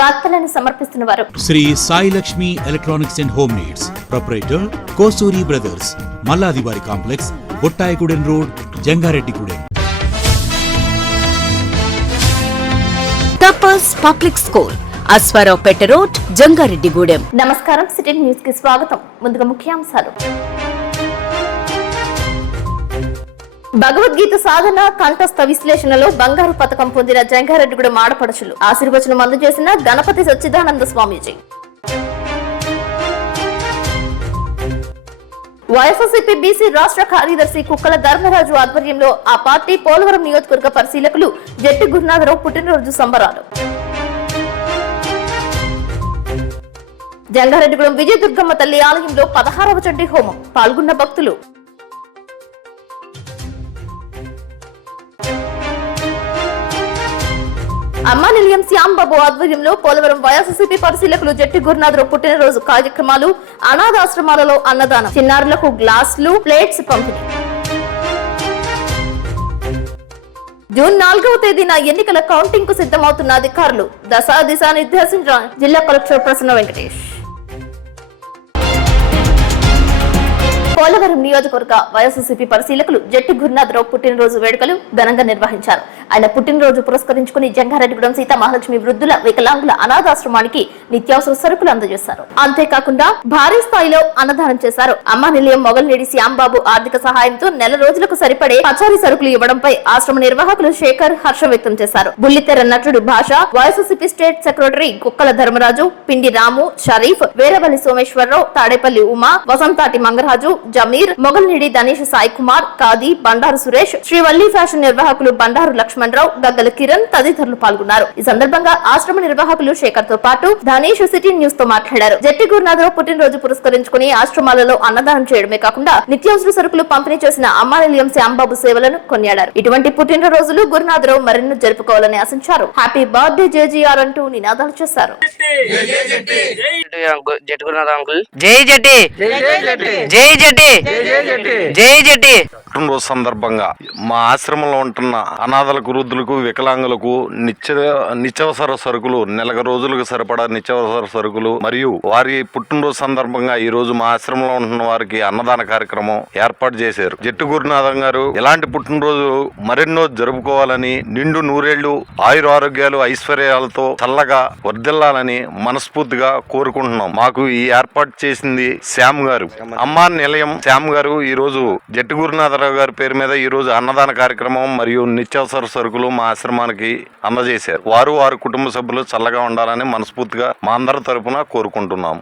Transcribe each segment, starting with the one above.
వార్తలను సమర్పిస్తున్నవారు Sri Sai Lakshmi electronics and home needs proprietor Kosuri brothers మల్లాదివారి complex Bottayigudem road Jangareddygudem. Tapas public school Aswaraopeta road Jangareddygudem. నమస్కారం, సిటీ న్యూస్ కి స్వాగతం. ముందుగా ముఖ్యాంశాలు. భగవద్గీత సాధన కంఠస్థ విశ్లేషణలో బంగారు పథకం పొందిన జంగారెడ్డిగూడెం ఆడపడుచులు. ఆశీర్వచనం అందజేసిన గణపతి సచ్చిదానంద స్వామీజీ. వైఎస్ఆర్సీపీ బీసీ రాష్ట్ర కార్యదర్శి కుక్కల ధర్మరాజు ఆధ్వర్యంలో ఆ పార్టీ పోలవరం నియోజకవర్గ పరిశీలకులు జట్టి గురునాథరావు పుట్టినరోజు సంబరాలు. జంగారెడ్డిగూడెం విజయదుర్గమ్మ తల్లి ఆలయంలో 16వ చండీ హోమం. పాల్గొన్న భక్తులు. అమ్మా నిలయం శ్యాంబాబు ఆధ్వర్యంలో పోలవరం వైఎస్ఆర్సీపీ పరిశీలకులు జట్టి గురునాథరావు పుట్టినరోజు కార్యక్రమాలు. అనాథాశ్రమాలలో అన్నదానం. చిన్నారులకు గ్లాసులు, ప్లేట్స్ పంపిణీ. జూన్ 4వ తేదీన ఎన్నికల కౌంటింగ్ కు సిద్ధమవుతున్న అధికారులు. దిశా నిర్దేశించిన జిల్లా కలెక్టర్ ప్రసన్న వెంకటేష్. పోలవరం నియోజకవర్గ వైఎస్ఆర్సీపీ పరిశీలకులు జట్టి గురునాథరావు పుట్టినరోజు వేడుకలు ఘనంగా నిర్వహించారు. ఆయన పుట్టినరోజు పురస్కరించుకుని జంగారెడ్డిగూడెం సీతా మహాలక్ష్మి వృద్ధుల వికలాంగుల అనాథాశ్రమానికి నిత్యావసర సరుకులు అందజేశారు. అంతేకాకుండా భారీ స్థాయిలో అన్నదానం చేశారు. అమ్మా నిలయం మొగల్నేడి శ్యాంబాబు ఆర్థిక సహాయంతో నెల రోజులకు సరిపడే పచారీ సరుకులు ఇవ్వడంపై ఆశ్రమ నిర్వాహకులు శేఖర్ హర్షం వ్యక్తం చేశారు. బుల్లితెర నటుడు భాష, వైఎస్ఆర్సీపీ స్టేట్ సెక్రటరీ కుక్కల ధర్మరాజు, పిండి రాము, షరీఫ్, వేరవల్లి సోమేశ్వరరావు, తాడేపల్లి ఉమా, వసంతాటి మంగరాజు, జమీర్, మొగల్నేడి ధనేష్, సాయి కుమార్, కాది, బండారు సురేష్, శ్రీవల్లి ఫ్యాషన్ నిర్వాహకులు బండారు లక్ష్మణరావు, గగ్గల కిరణ్ తదితరులు పాల్గొన్నారు. ఈ సందర్భంగా ఆశ్రమ నిర్వాహకులు శేఖర్ తో పాటు ధనేష్ సిటీ న్యూస్ తో మాట్లాడారు. జట్టి గురునాథరావు పుట్టినరోజు పురస్కరించుకుని ఆశ్రమాలలో అన్నదానం చేయడమే కాకుండా నిత్యావసర సరుకులు పంపిణీ చేసిన అమ్మా నిలయం శ్యాంబాబు సేవలను కొనియాడారు. ఇటువంటి పుట్టినరోజులు గురునాథరావు మరెన్నో జరుపుకోవాలని ఆశించారు. హ్యాపీ బర్త్డే జేజీఆర్ అంటూ నినాదాలు చేశారు. పుట్టినరోజు సందర్భంగా మా ఆశ్రమంలో ఉంటున్న అనాథలకు, వృద్ధులకు, వికలాంగులకు నిత్యావసర సరుకులు, నెల రోజులకు సరిపడా నిత్యావసర సరుకులు మరియు వారి పుట్టినరోజు సందర్భంగా ఈ రోజు మా ఆశ్రమంలో ఉంటున్న వారికి అన్నదాన కార్యక్రమం ఏర్పాటు చేశారు. జట్టి గురునాథం గారు ఎలాంటి పుట్టినరోజు మరెన్నో జరుపుకోవాలని, నిండు నూరేళ్లు ఆయురారోగ్యాలు, ఐశ్వర్యాలతో చల్లగా వర్ధిల్లాలని మనస్ఫూర్తిగా కోరుకుంటున్నాం. మాకు ఈ ఏర్పాటు చేసింది శ్యామ్ గారు, అమ్మా నిలయం శ్యామ్ గారు. ఈ రోజు జట్టి గురునాథరావు గారి పేరు మీద ఈ రోజు అన్నదాన కార్యక్రమం మరియు నిత్యావసర సరుకులు మా ఆశ్రమానికి అందజేశారు. వారి కుటుంబ సభ్యులు చల్లగా ఉండాలని మనస్ఫూర్తిగా మా అందరి తరపున కోరుకుంటున్నాము.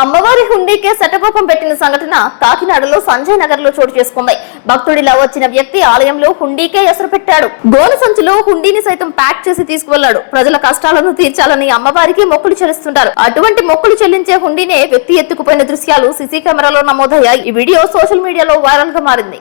అమ్మవారి హుండీకే శటకోపం పెట్టిన సంఘటన కాకినాడలో సంజయ్ నగర్ లో చోటు చేసుకుంది. భక్తుడిలా వచ్చిన వ్యక్తి ఆలయంలో హుండీకే ఎసరు పెట్టాడు. గోను సంచిలో హుండీని సైతం ప్యాక్ చేసి తీసుకువెళ్లాడు. ప్రజల కష్టాలను తీర్చాలని అమ్మవారికి మొక్కులు చెల్లిస్తుంటారు. అటువంటి మొక్కులు చెల్లించే హుండీనే వ్యక్తి ఎత్తుకుపోయిన దృశ్యాలు సీసీ కెమెరాలో నమోదయ్యాయి. ఈ వీడియో సోషల్ మీడియాలో వైరల్ గా మారింది.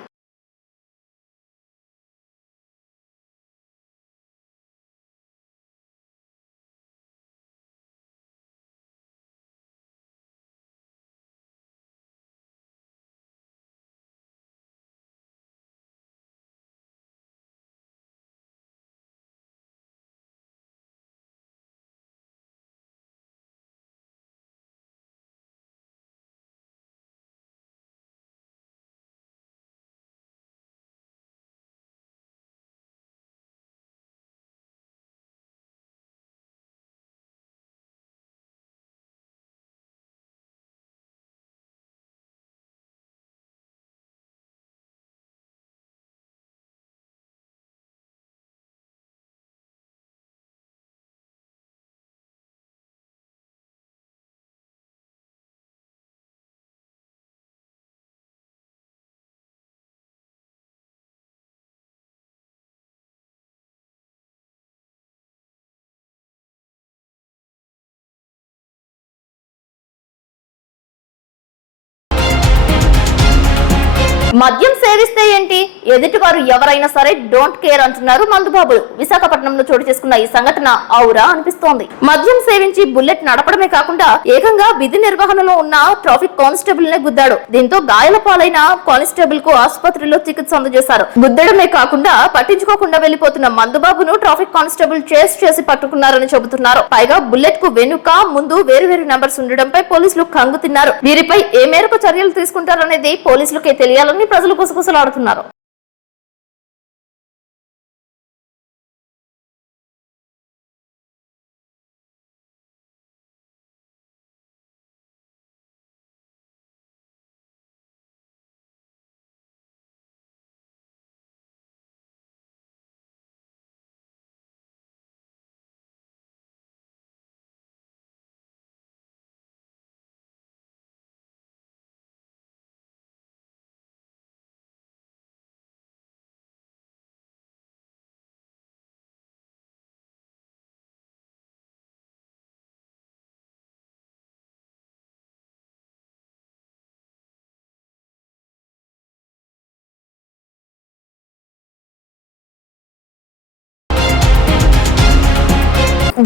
మద్యం సేవిస్తే ఏంటి, ఎదుటివారు ఎవరైనా సరే డోంట్ కేర్ అంటున్నారు మందుబాబులు. విశాఖపట్నంలో చోటు చేసుకున్న ఈ సంఘటన ఔరా అనిపిస్తోంది. మద్యం సేవించి బుల్లెట్ నడపడమే కాకుండా ఏకంగా విధి నిర్వహణలో ఉన్న ట్రాఫిక్ కానిస్టేబుల్ నే గుద్దాడు. దీంతో గాయాల పాలైన కానిస్టేబుల్ కు ఆసుపత్రిలో చికిత్స అందజేశారు. గుద్దడమే కాకుండా పట్టించుకోకుండా వెళ్లిపోతున్న మందుబాబును ట్రాఫిక్ కానిస్టేబుల్ చేసి పట్టుకున్నారని చెబుతున్నారు. పైగా బుల్లెట్ కు వెనుక ముందు వేరు నెంబర్స్ ఉండడంపై పోలీసులు కంగు తిన్నారు. వీరిపై ఏ మేరకు చర్యలు తీసుకుంటారనేది పోలీసులకే తెలియాలని ప్రజలు గుసగుసలాడుతున్నారు.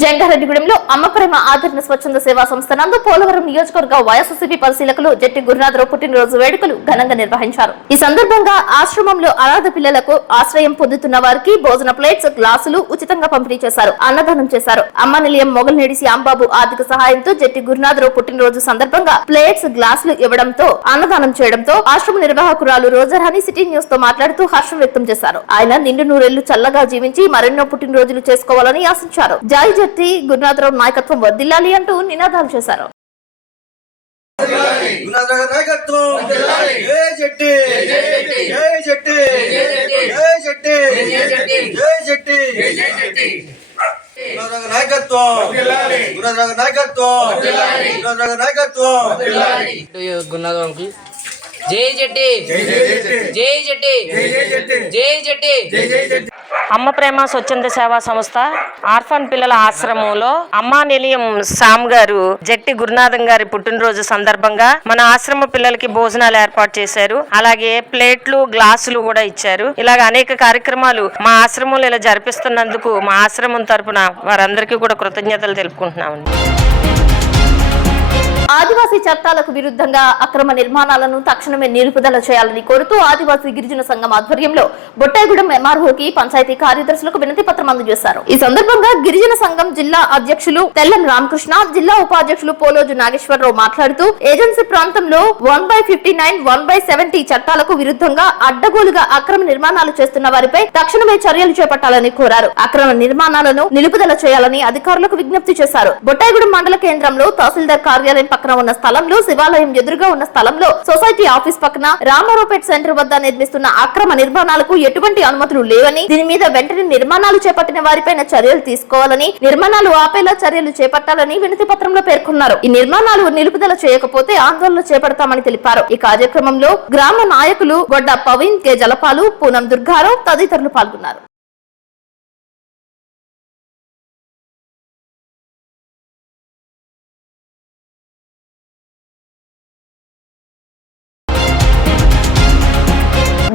జంగారెడ్డిగూడెంలో అమ్మప్రేమ ఆదరణ స్వచ్ఛంద సేవా సంస్థ నందు పోలవరం నియోజకవర్గ వైఎస్ఆర్సీపీ పరిశీలకులు జట్టి గురునాథరావు పుట్టినరోజు వేడుకలు ఘనంగా నిర్వహించారు. ఈ సందర్భంగా ఆశ్రమంలో అనాథ పిల్లలకు ఆశ్రయం పొందుతున్న వారికి భోజన ప్లేట్స్, గ్లాసులు ఉచితంగా పంపిణీ చేశారు. అన్నదానం చేశారు. అమ్మ నిలయం మొగల్నేడి శ్యాంబాబు ఆర్థిక సహాయంతో జట్టి గురునాథరావు పుట్టినరోజు సందర్భంగా ప్లేట్స్, గ్లాసులు ఇవ్వడంతో అన్నదానం చేయడంతో ఆశ్రమ నిర్వాహకురాలు రోజారాణి సిటీ న్యూస్ తో మాట్లాడుతూ హర్షం వ్యక్తం చేశారు. ఆయన నిండు నూరేళ్లు చల్లగా జీవించి మరెన్నో పుట్టినరోజులు చేసుకోవాలని ఆశించారు. జట్టి గురునాథరావు నాయకత్వం వర్ధిల్లాలి అంటూ నినాదాలు చేశారు. జై జట్టి, జై జట్టి, జై జట్టి. అమ్మ ప్రేమ స్వచ్ఛంద సేవా సంస్థ ఆర్ఫన్ పిల్లల ఆశ్రమంలో అమ్మా నిలయం సామ్ గారు జట్టి గురునాథం గారి పుట్టినరోజు సందర్భంగా మన ఆశ్రమ పిల్లలకి భోజనాలు ఏర్పాటు చేశారు. అలాగే ప్లేట్లు, గ్లాసులు కూడా ఇచ్చారు. ఇలాగ అనేక కార్యక్రమాలు మా ఆశ్రమంలో ఇలా జరిపిస్తున్నందుకు మా ఆశ్రమం తరపున వారందరికీ కూడా కృతజ్ఞతలు తెలుపుకుంటున్నామండి. ఆదివాసీ చట్టాలకు విరుద్ధంగా అక్రమ నిర్మాణాలను తక్షణమే నిలుపుదల చేయాలని కోరుతూ ఆదివాసీ గిరిజన సంఘం ఆధ్వర్యంలో బొట్టాయిగూడెం ఎంఆర్ఓకి పంచాయతీ కార్యదర్శులకు వినతి పత్రం అందజేశారు. ఈ సందర్భంగా గిరిజన సంఘం జిల్లా అధ్యక్షులు తెల్లం రామకృష్ణ, జిల్లా ఉపాధ్యక్షులు పోలోజు నాగేశ్వరరావు మాట్లాడుతూ ఏజెన్సీ ప్రాంతంలో 1/59, 1/70 చట్టాలకు విరుద్ధంగా అడ్డగోలుగా అక్రమ నిర్మాణాలు చేస్తున్న వారిపై తక్షణమే చర్యలు చేపట్టాలని కోరారు. అక్రమ నిర్మాణాలను నిలుపుదల చేయాలని అధికారులకు విజ్ఞప్తి చేశారు. బొట్టాయిగూడెం మండల కేంద్రంలో తహసీల్దార్ కార్యాలయం పక్కన ఉన్న స్థలంలో, శివాలయం ఎదురుగా ఉన్న స్థలంలో, సొసైటీ ఆఫీస్ పక్కన, రామారావుపేట సెంటర్ వద్ద నిర్మిస్తున్న అక్రమ నిర్మాణాలకు ఎటువంటి అనుమతులు లేవని, దీని మీద వెంటనే నిర్మాణాలు చేపట్టిన వారిపైన చర్యలు తీసుకోవాలని, నిర్మాణాలు ఆపేలా చర్యలు చేపట్టాలని వినతి పత్రంలో పేర్కొన్నారు. ఈ నిర్మాణాలు నిలుపుదల చేయకపోతే ఆందోళన చేపడతామని తెలిపారు. ఈ కార్యక్రమంలో గ్రామ నాయకులు గొడ్డ పవన్, కె జలపాలు, పూనం దుర్గారావు తదితరులు పాల్గొన్నారు.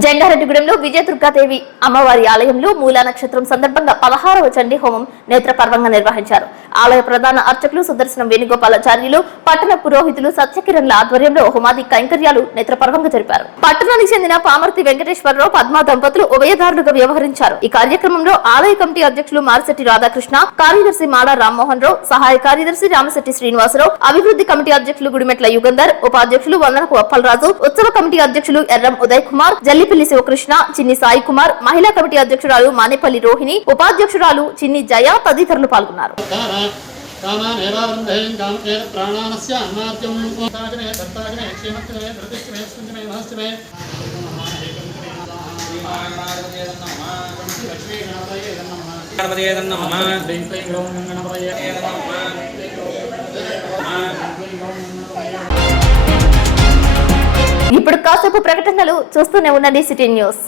జంగారెడ్డిగూడెంలో విజయదుర్గాదేవి అమ్మవారి ఆలయంలో మూలా నక్షత్రం సందర్భంగా 16వ చండీ హోమం నేత్రపర్వంగా నిర్వహించారు. ఆలయ ప్రధాన అర్చకులు సుదర్శనం వేణుగోపాలాచార్యులు, పట్టణ పురోహితులు సత్యకిరణ్ల ఆధ్వర్యంలో హోమాది కైంకర్యాలు నేత్రపర్వంగా జరిపారు. పట్టణానికి చెందిన పామర్తి వెంకటేశ్వరరావు, పద్మా దంపతులు ఉభయదారులుగా వ్యవహరించారు. ఈ కార్యక్రమంలో ఆలయ కమిటీ అధ్యక్షులు మారిశెట్టి రాధాకృష్ణ, కార్యదర్శి మాడా రామ్మోహన్ రావు, సహాయ కార్యదర్శి రామశెట్టి శ్రీనివాసరావు, అభివృద్ధి కమిటీ అధ్యక్షులు గుడిమెట్ల యుగంధర్, ఉపాధ్యక్షులు వందనపు అప్పలరాజు, ఉత్సవ కమిటీ అధ్యక్షులు ఎర్రం ఉదయ్ కుమార్, జల్లిపల్లి శివకృష్ణ, చిన్ని సాయి కుమార్, మహిళా కమిటీ అధ్యక్షురాలు మానేపల్లి రోహిణి, ఉపాధ్యక్షురాలు చిన్ని జయ తదితరులు పాల్గొన్నారు. ఇప్పుడు కాసేపు ప్రకటనలు చూస్తూనే ఉండండి సిటీ న్యూస్.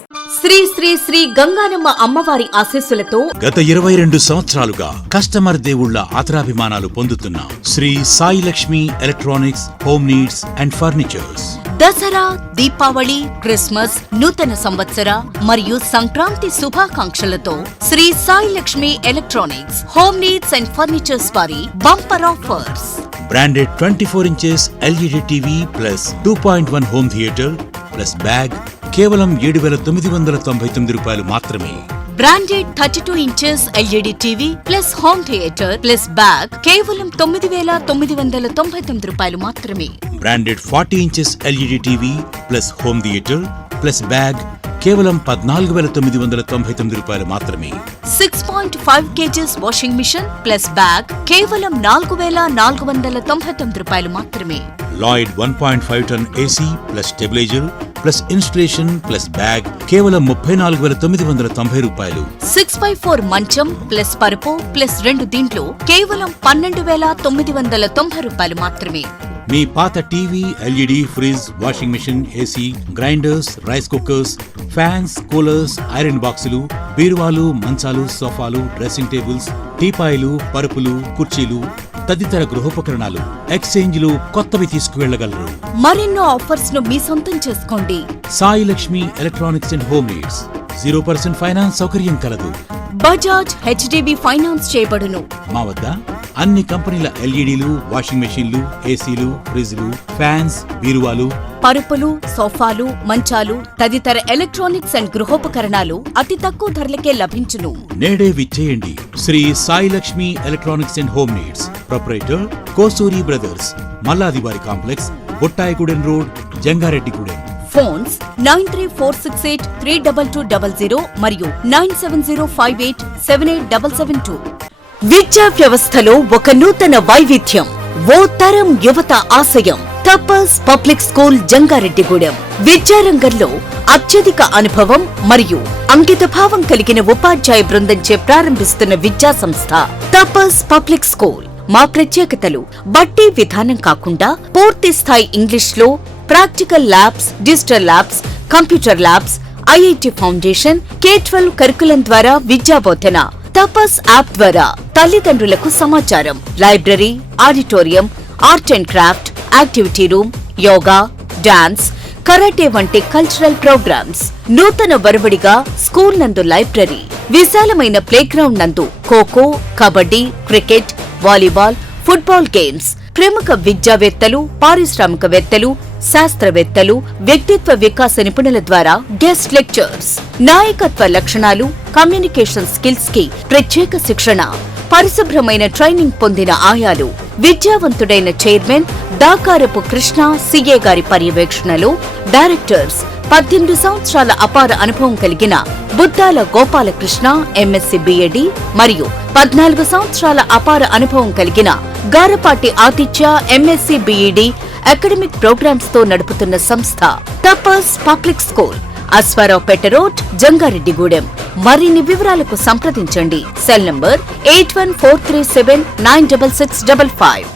శ్రీ శ్రీ శ్రీ గంగానమ్మ అమ్మవారి ఆశీస్సులతో గత 22 సంవత్సరాలుగా కస్టమర్ దేవుళ్ల ఆదరాభిమానాలు పొందుతున్న Sri Sai Lakshmi electronics home needs and furnitures Dasara, Deepavali, Christmas, నూతన సంవత్సర మరియు సంక్రాంతి శుభాకాంక్షలతో Sri Sai Lakshmi electronics home needs and furnitures వారి bumper offers. Branded 24 inches LED TV plus 2.1 home theatre plus bag కేవలం 7,999 రూపాయలు మాత్రమే. Branded 32 inches LED TV plus home theatre plus bag కేవలం 9,999 రూపాయలు మాత్రమే. Branded 40 inches LED TV plus home theatre plus bag కేవలం 14,999 రూపాయలు మాత్రమే. 6.5 kgs washing machine plus bag కేవలం 4,499 రూపాయలు మాత్రమే. Lloyd 1.5 ton AC plus stabiliser plus installation plus bag కేవలం 34,990 రూపాయలు. 6x4 మంచం ప్లస్ పరుపు ప్లస్ 2 దీంట్లో కేవలం 12,990 రూపాయలు మాత్రమే. మీ పాత TV, LED, fridge, washing machine, AC, grinders, rice cookers, fans, coolers, iron బాక్సులు, బీరువాలు, మంచాలు, సోఫాలు, డ్రెస్సింగ్ టేబుల్స్, టీపాయిలు, పరుపులు, కుర్చీలు తదితర గృహోపకరణాలు ఎక్స్చేంజ్లు కొత్తవి తీసుకువెళ్లగలరు. మరెన్నో ఆఫర్స్ ను మీ సొంతం చేసుకోండి. Sai Lakshmi electronics and home needs 0% finance సౌకర్యం కలదు. బజాజ్ హెచ్డిబి ఫైనాన్స్ చేయబడును. మా వద్ద అన్ని కంపెనీల ఎల్ఈడీలు, వాషింగ్ మెషీన్లు, ఏసీలు, ఫ్రిజ్లు, ఫ్యాన్స్, బీరువాలు, పరుపులు, సోఫాలు, మంచాలు తదితర ఎలక్ట్రానిక్స్ అండ్ గృహోపకరణాలు అతి తక్కువ ధరలకే లభించును. నేడే విచ్చేయండి. Sri Sai Lakshmi electronics and home needs proprietor Kosuri brothers, మల్లాదివారి complex, Bottayigudem road, Jangareddygudem. Phones 9346832200 మరియు 9705878772. విద్యా వ్యవస్థలో ఒక నూతన వైవిధ్యం, ఓ తరం యువత ఆశయం. తపస్ పబ్లిక్ స్కూల్ జంగారెడ్డిగూడెం విద్యారంగంలో అత్యధిక అనుభవం మరియు అంకితభావం కలిగిన ఉపాధ్యాయ బృందంచే ప్రారంభిస్తున్న విద్యా సంస్థ తపస్ పబ్లిక్ స్కూల్. మా ప్రత్యేకతలు బట్టి విధానం కాకుండా పూర్తి స్థాయి ఇంగ్లీష్లో practical labs, digital labs, computer labs, IIT foundation, K-12 curriculum ద్వారా విద్యాబోధన. తపస్ యాప్ ద్వారా తల్లిదండ్రులకు సమాచారం, library, auditorium, art and craft, activity room, yoga, dance, karate వంటి కల్చరల్ ప్రోగ్రామ్స్. నూతన వరవడిగా స్కూల్ నందు లైబ్రరీ, విశాలమైన ప్లేగ్రౌండ్ నందు kho kho, kabaddi, cricket, volleyball, football games. ప్రముఖ విద్యావేత్తలు, పారిశ్రామికవేత్తలు, శాస్త్రవేత్తలు, వ్యక్తిత్వ వికాస నిపుణుల ద్వారా గెస్ట్ లెక్చర్స్. నాయకత్వ లక్షణాలు, కమ్యూనికేషన్ స్కిల్స్ కి ప్రత్యేక శిక్షణ. పరిశుభ్రమైన ట్రైనింగ్ పొందిన ఆయాలు. విద్యావంతుడైన చైర్మన్ దాకారపు కృష్ణ సిఏ గారి పర్యవేక్షణలో డైరెక్టర్స్. 18 సంవత్సరాల అపార అనుభవం కలిగిన బుద్దాల గోపాలకృష్ణ ఎంఎస్సి బిఏడి మరియు 14 సంవత్సరాల అపార అనుభవం కలిగిన Garapati Aditya MSc BEd academic programmes తో నడుపుతున్న సంస్థ Tapas public school, Aswaraopeta road, Jangareddygudem. మరిన్ని వివరాలకు సంప్రదించండి. Cell number 8143796655.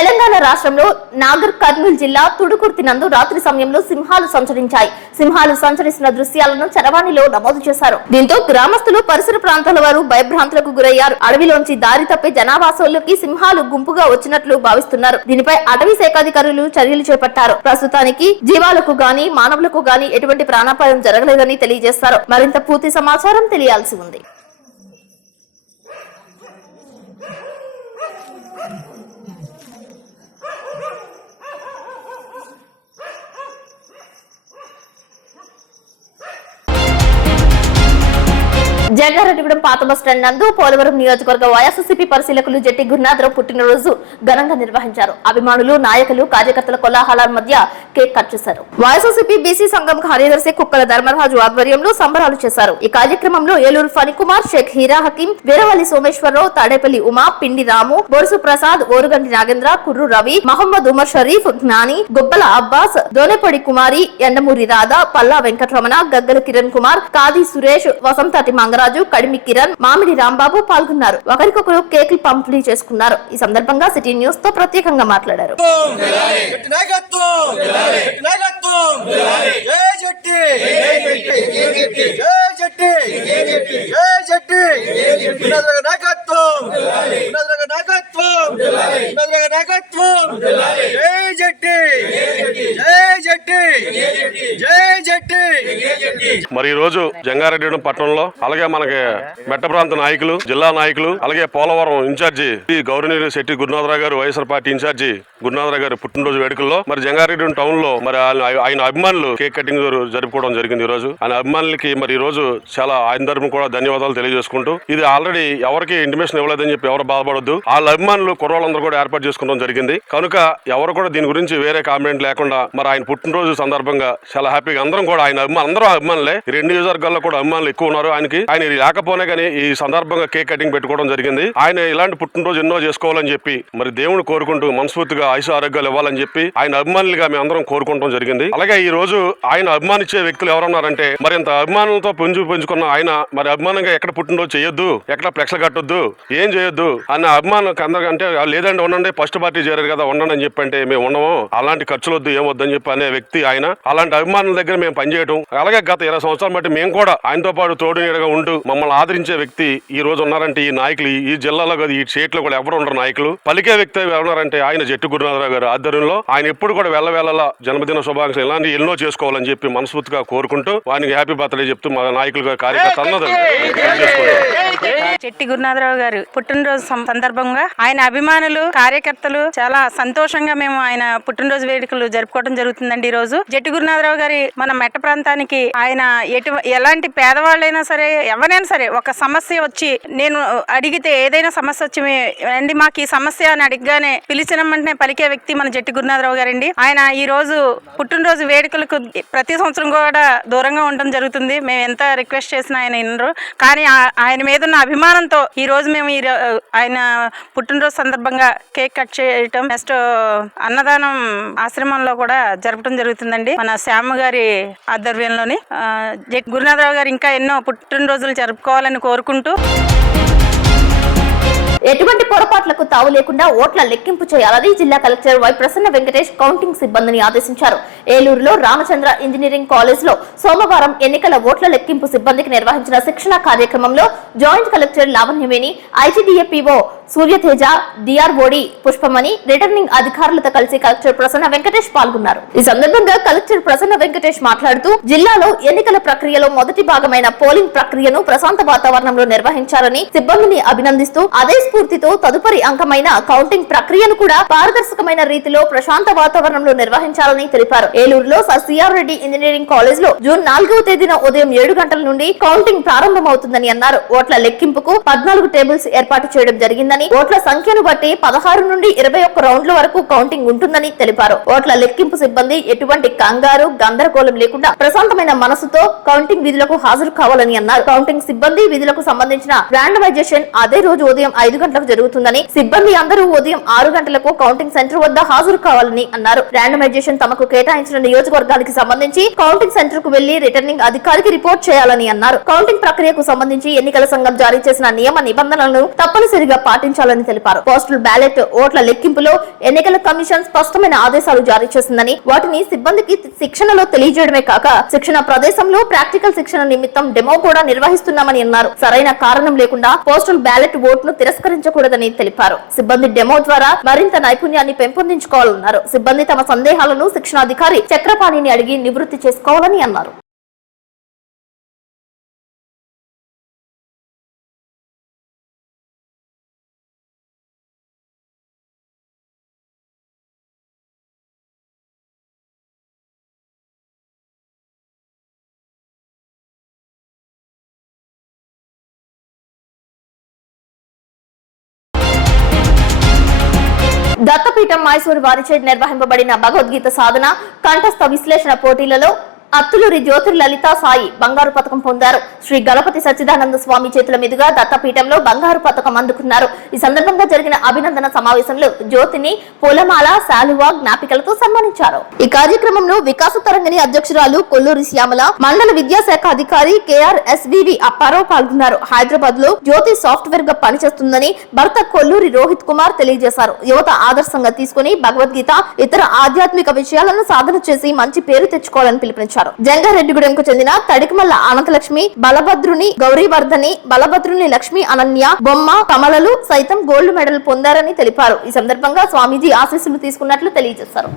తెలంగాణ రాష్ట్రంలో నాగర్ కర్నూలు జిల్లా తుడుకుర్తి నందు రాత్రి సమయంలో సింహాలు సంచరించాయి. సింహాలు సంచరిస్తున్న దృశ్యాలను చరవాణిలో నమోదు చేశారు. దీంతో గ్రామస్తులు పరిసర ప్రాంతాల వారు భయభ్రాంతులకు గురయ్యారు. అడవిలోంచి దారి తప్పే జనావాసంలోకి సింహాలు గుంపుగా వచ్చినట్లు భావిస్తున్నారు. దీనిపై అటవీ శాఖాధికారులు చర్యలు చేపట్టారు. ప్రస్తుతానికి జీవాలకు గాని మానవులకు గాని ఎటువంటి ప్రాణాపాయం జరగలేదని తెలియజేస్తారు. మరింత పూర్తి సమాచారం తెలియాల్సి ఉంది. జంగారెడ్డిగూడెం పాత బస్టాండ్ నందు పోలవరం నియోజకవర్గ వైఎస్ఆర్సీపీ పరిశీలకులు జట్టి గురునాథరావు పుట్టినరోజు ఘనంగా నిర్వహించారు. అభిమానులు, నాయకులు, కార్యకర్తల కోలాహలాల మధ్య కేక్ కట్ చేశారు. వైఎస్ఆర్సీపీ బీసీ సంఘం కార్యదర్శి కుక్కల ధర్మరాజు ఆధ్వర్యంలో సంబరాలు చేశారు. ఈ కార్యక్రమంలో ఏలూరు ఫణికుమార్, షేక్ హీరా హకీం, వీరవల్లి సోమేశ్వరరావు, తాడేపల్లి ఉమా, పిండి రాము, బొరుసు ప్రసాద్, ఓరుగంటి నాగేంద్ర, కుర్రు రవి, మహమ్మద్ ఉమర్ షరీఫ్, జ్ఞాని, గుబ్బల అబ్బాస్, దోనేపొడి కుమారి, ఎండమూరి రాధా, పల్లా వెంకటరమణ, గగ్గల కిరణ్ కుమార్, కాది సురేష్, వసంతటి మంగరాజు, కడిమి కిరణ్, మామిడి రాంబాబు పాల్గొన్నారు. ఒకరికొకరు కేకులు పంపిణీ చేసుకున్నారు. ఈ సందర్భంగా సిటీ న్యూస్ తో ప్రత్యేకంగా మాట్లాడారు. మరి ఈ రోజు జంగారెడ్డిగూడెం పట్టణంలో అలాగే మనకి మెట్ట ప్రాంత నాయకులు, జిల్లా నాయకులు, అలాగే పోలవరం ఇన్ఛార్జి గౌరవనీయులు శెట్టి గురునాథరావు గారు, వైఎస్ఆర్ పార్టీ ఇన్ఛార్జి గురునాథరావు గారు పుట్టినరోజు వేడుకల్లో మరి జంగారెడ్డిగూడెం టౌన్ లో మరి ఆయన అభిమానులు కేక్ కటింగ్ జరుపుకోవడం జరిగింది. ఈ రోజు ఆయన అభిమానులకి మరి ఈ రోజు చాలా ఆయన తరపున కూడా ధన్యవాదాలు తెలియజేసుకుంటూ, ఇది ఆల్రెడీ ఎవరికి ఇంటిమేషన్ ఇవ్వలేదని చెప్పి ఎవరు బాధపడొద్దు. వాళ్ళ అభిమానులు కుర్రోళ్ళందరూ కూడా ఏర్పాటు చేసుకోవడం జరిగింది. కనుక ఎవరు కూడా దీని గురించి వేరే కామెంట్ లేకుండా మరి ఆయన పుట్టినరోజు సందర్భంగా చాలా హ్యాపీగా అందరం కూడా ఆయన అందరూ అభిమానులే. ఈ రెండు నియోజకవర్గాల్లో కూడా అభిమానులు ఎక్కువ ఉన్నారు. ఆయన లేకపోనే కానీ ఈ సందర్భంగా కేక్ కటింగ్ పెట్టుకోవడం జరిగింది. ఆయన ఇలాంటి పుట్టినరోజు ఎన్నో చేసుకోవాలని చెప్పి మరి దేవుని కోరుకుంటూ మనస్ఫూర్తిగా ఆయుష ఆరోగ్యాలు ఇవ్వాలని చెప్పి ఆయన అభిమానులుగా మేము అందరం కోరుకుంటాం జరిగింది. అలాగే ఈ రోజు ఆయన అభిమానించే వ్యక్తులు ఎవరన్నారంటే మరి ఇంత అభిమానులతో పెంచుకున్న ఆయన మరి అభిమానంగా ఎక్కడ పుట్టినరోజు చేయొద్దు, ఎక్కడ ఫ్లెక్స్లు కట్టొద్దు, ఏం చేయొద్దు అన్న అభిమానులకు అందరికంటే లేదండి ఉండండి ఫస్ట్ పార్టీ చేరారు కదా ఉండండి అని చెప్పి అంటే మేము ఉండము, అలాంటి ఖర్చులు వద్దు ఏమొద్దు అని చెప్పి అనే వ్యక్తి ఆయన. అలాంటి అభిమానుల దగ్గర మేము పనిచేయడం, అలాగే గత 20 సంవత్సరాలు బట్టి మేము కూడా ఆయనతో పాటు తోడు నీడగా ఉంటూ మమ్మల్ని ఆదరించే వ్యక్తి ఈ రోజు ఉన్నారంటే ఈ నాయకులు ఈ జిల్లాలో ఈ స్టేట్ లో కూడా ఎవరు ఉండరు నాయకులు. పలికే వ్యక్తి ఎవరున్నారంటే ఆయన జట్టి గురునాథరావు గారు ఆధ్వర్యంలో ఆయన ఎప్పుడు కూడా వెళ్ళవేళలా జన్మదిన శుభాకాంక్షలు ఇలాంటి ఎన్నో చేసుకోవాలని చెప్పి మనస్ఫూర్తిగా కోరుకుంటూ వానికి హ్యాపీ బర్త్డే చెప్తూ మా నాయకులుగా కార్యకర్త జట్టి గురునాథరావు గారు పుట్టినరోజు సందర్భంగా ఆయన అభిమానులు, కార్యకర్తలు చాలా సంతోషంగా మేము ఆయన పుట్టినరోజు వేడుకలు జరుపుకోవడం జరుగుతుందండి. ఈ రోజు జట్టి గురునాథరావు గారి మన మెట్ట ప్రాంతానికి ఆయన ఎలాంటి పేదవాళ్ళైనా సరే ఎవరైనా సరే ఒక సమస్య వచ్చి నేను అడిగితే ఏదైనా సమస్య వచ్చి అండి మాకు ఈ సమస్య అని అడిగగానే పిలిచిన వెంటనే పలికే వ్యక్తి మన జట్టి గురునాథరావు గారండి. ఆయన ఈ రోజు పుట్టినరోజు వేడుకలకు ప్రతి సంవత్సరం కూడా దూరంగా ఉండడం జరుగుతుంది. మేము ఎంత రిక్వెస్ట్ చేసినా ఆయన వినరు. కానీ ఆయన మీద ఉన్న అభిమానంతో ఈ రోజు మేము ఆయన పుట్టినరోజు సందర్భంగా కేక్ కట్ చేయటం, నెక్స్ట్ అన్నదానం ఆశ్రమంలో కూడా జరపడం జరుగుతుందండి మన శ్యామ గారి ఆధ్వర్యంలోని. గురునాథరావు గారు ఇంకా ఎన్నో పుట్టినరోజులు జరుపుకోవాలని కోరుకుంటూ ఎటువంటి పొరపాట్లకు తావు లేకుండా ఓట్ల లెక్కింపు చేయాలని జిల్లా collector Y Prasanna Venkatesh counting సిబ్బందిని ఆదేశించారు. ఏలూరులో రామచంద్ర ఇంజనీరింగ్ కాలేజ్ లో సోమవారం ఎన్నికల ఓట్ల లెక్కింపు సిబ్బందికి నిర్వహించిన శిక్షణ కార్యక్రమంలో joint collector Lavanyaveni, ITDA PO Suryateja, DRO D Pushpamani, returning అధికారులతో కలిసి కలెక్టర్ ప్రసన్న వెంకటేష్ పాల్గొన్నారు. ఈ సందర్భంగా కలెక్టర్ ప్రసన్న వెంకటేష్ మాట్లాడుతూ జిల్లాలో ఎన్నికల ప్రక్రియలో మొదటి భాగమైన పోలింగ్ ప్రక్రియను ప్రశాంత వాతావరణంలో నిర్వహించారని సిబ్బందిని అభినందిస్తూ అదే స్ఫూర్తితో తదుపరి అంకమైన కౌంటింగ్ ప్రక్రియను కూడా పారదర్శకమైన రీతిలో ప్రశాంత వాతావరణంలో నిర్వహించాలని తెలిపారు. ఏలూరులో sir CR Reddy engineering college లో జూన్ 4వ తేదీన ఉదయం 7 గంటల నుండి కౌంటింగ్ ప్రారంభమవుతుందని అన్నారు. ఓట్ల లెక్కింపుకు 14 టేబుల్స్ ఏర్పాటు చేయడం జరిగిందని, ఓట్ల సంఖ్యను బట్టి 16 నుండి 21 రౌండ్ల వరకు కౌంటింగ్ ఉంటుందని తెలిపారు. ఓట్ల లెక్కింపు సిబ్బంది ఎటువంటి కంగారు, గందరగోళం లేకుండా ప్రశాంతమైన మనసుతో కౌంటింగ్ విధులకు హాజరు కావాలని అన్నారు. కౌంటింగ్ సిబ్బంది విధులకు సంబంధించిన ర్యాండమైజేషన్ అదే రోజు ఉదయం 5 గంటలకు జరుగుతుందని, సిబ్బంది అందరూ ఉదయం 6 గంటలకు కౌంటింగ్ సెంటర్ వద్ద హాజరు కావాలని అన్నారు. ర్యాండమైజేషన్ తమకు కేటాయించిన నియోజకవర్గానికి సంబంధించి కౌంటింగ్ సెంటర్ కు వెళ్లి రిటర్నింగ్ అధికారికి రిపోర్ట్ చేయాలని అన్నారు. కౌంటింగ్ ప్రక్రియకు సంబంధించి ఎన్నికల సంఘం జారీ చేసిన నియమ నిబంధనలను తప్పనిసరిగా పాటించాలని పాటించాలని తెలిపారు. పోస్టల్ బ్యాలెట్ ఓట్ల లెక్కింపులో ఎన్నికల కమిషన్ స్పష్టమైన ఆదేశాలు జారీ చేసిందని, వాటిని సిబ్బందికి శిక్షణలో తెలియజేయడమే కాక శిక్షణ ప్రదేశంలో ప్రాక్టికల్ శిక్షణ నిమిత్తం డెమో కూడా నిర్వహిస్తున్నామని అన్నారు. సరైన కారణం లేకుండా పోస్టల్ బ్యాలెట్ ఓట్ను తిరస్కరించకూడదని తెలిపారు. సిబ్బంది డెమో ద్వారా మరింత నైపుణ్యాన్ని పెంపొందించుకోవాలన్నారు. సిబ్బంది తమ సందేహాలను శిక్షణాధికారి చక్రపాణిని అడిగి నివృత్తి చేసుకోవాలని అన్నారు. దత్తపీఠం మైసూరు వారిచే నిర్వహింపబడిన భగవద్గీత సాధన కంఠస్థ విశ్లేషణ పోటీలలో అత్తులూరి జ్యోతిర్లలిత సాయి బంగారు పతకం పొందారు. శ్రీ గణపతి సచ్చిదానంద స్వామి చేతుల మీదుగా దత్తపీఠంలో బంగారు పతకం అందుకున్నారు. ఈ సందర్భంగా జరిగిన అభినందన సమావేశంలో జ్యోతిని పూలమాల, శాలువా, జ్ఞాపికలతో సన్మానించారు. ఈ కార్యక్రమంలో వికాస తరంగిణి అధ్యక్షురాలు కొల్లూరి శ్యామల, మండల విద్యాశాఖ అధికారి KRSVV అప్పారావు పాల్గొన్నారు. హైదరాబాద్ లో జ్యోతి సాఫ్ట్వేర్ గా పనిచేస్తుందని భర్త కొల్లూరి రోహిత్ కుమార్ తెలియజేశారు. యువత ఆదర్శంగా తీసుకుని భగవద్గీత, ఇతర ఆధ్యాత్మిక విషయాలను సాధన చేసి మంచి పేరు తెచ్చుకోవాలని పిలుపునిచ్చారు. జంగారెడ్డిగూడెంకు చెందిన తడికమల్ల అనంతలక్ష్మి, బలభద్రుని గౌరీవర్ధని, బలభద్రుని లక్ష్మి అనన్య, బొమ్మ, కమలలు సైతం గోల్డ్ మెడల్ పొందారని తెలిపారు. ఈ సందర్భంగా స్వామీజీ ఆశీస్సులు తీసుకున్నట్లు తెలియజేశారు.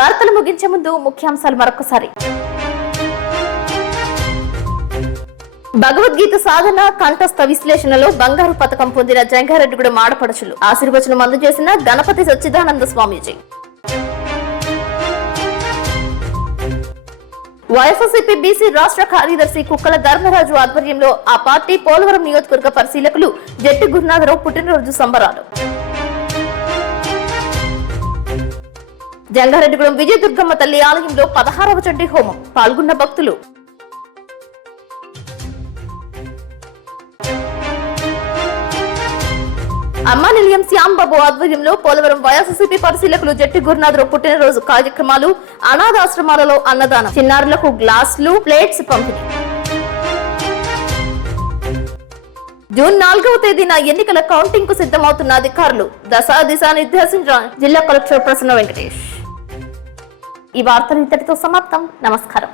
వార్తలు ముగించే ముందు ముఖ్యాంశాలు మరొకసారి. భగవద్గీత సాధన కంఠస్థ విశ్లేషణలో బంగారు పతకం పొందిన జంగారెడ్డిగూడెం ఆడపడుచులు. ఆశీర్వచనం అందజేసిన గణపతి సచ్చిదానంద స్వామీజీ. వైఎస్ఆర్సీపీ బీసీ రాష్ట్ర కార్యదర్శి కుక్కల ధర్మరాజు ఆధ్వర్యంలో ఆ పార్టీ పోలవరం నియోజకవర్గ పరిశీలకులు జట్టి గురునాథరావు పుట్టినరోజు సంబరాలు. జంగారెడ్డిగూడెం విజయదుర్గమ్మ తల్లి ఆలయంలో 16వ చండీ హోమం. పాల్గొన్న భక్తులు. అమ్మా నిలయం శ్యాంబాబు ఆధ్వర్యంలో పోలవరం వైఎస్ఆర్సీపీ పరిశీలకులు జట్టి గురునాథరావు పుట్టినరోజు కార్యక్రమాలు. అనాథాశ్రమాలలో అన్నదానం. చిన్నారులకు గ్లాసులు, ప్లేట్స్ పంపిణీ. జూన్ 4వ తేదీన ఎన్నికల కౌంటింగ్ కు సిద్ధమవుతున్న అధికారులు. దిశా నిర్దేశించిన జిల్లా కలెక్టర్ ప్రసన్న వెంకటేష్. ఈ వార్తలు ఇంతటితో సమాప్తం. నమస్కారం.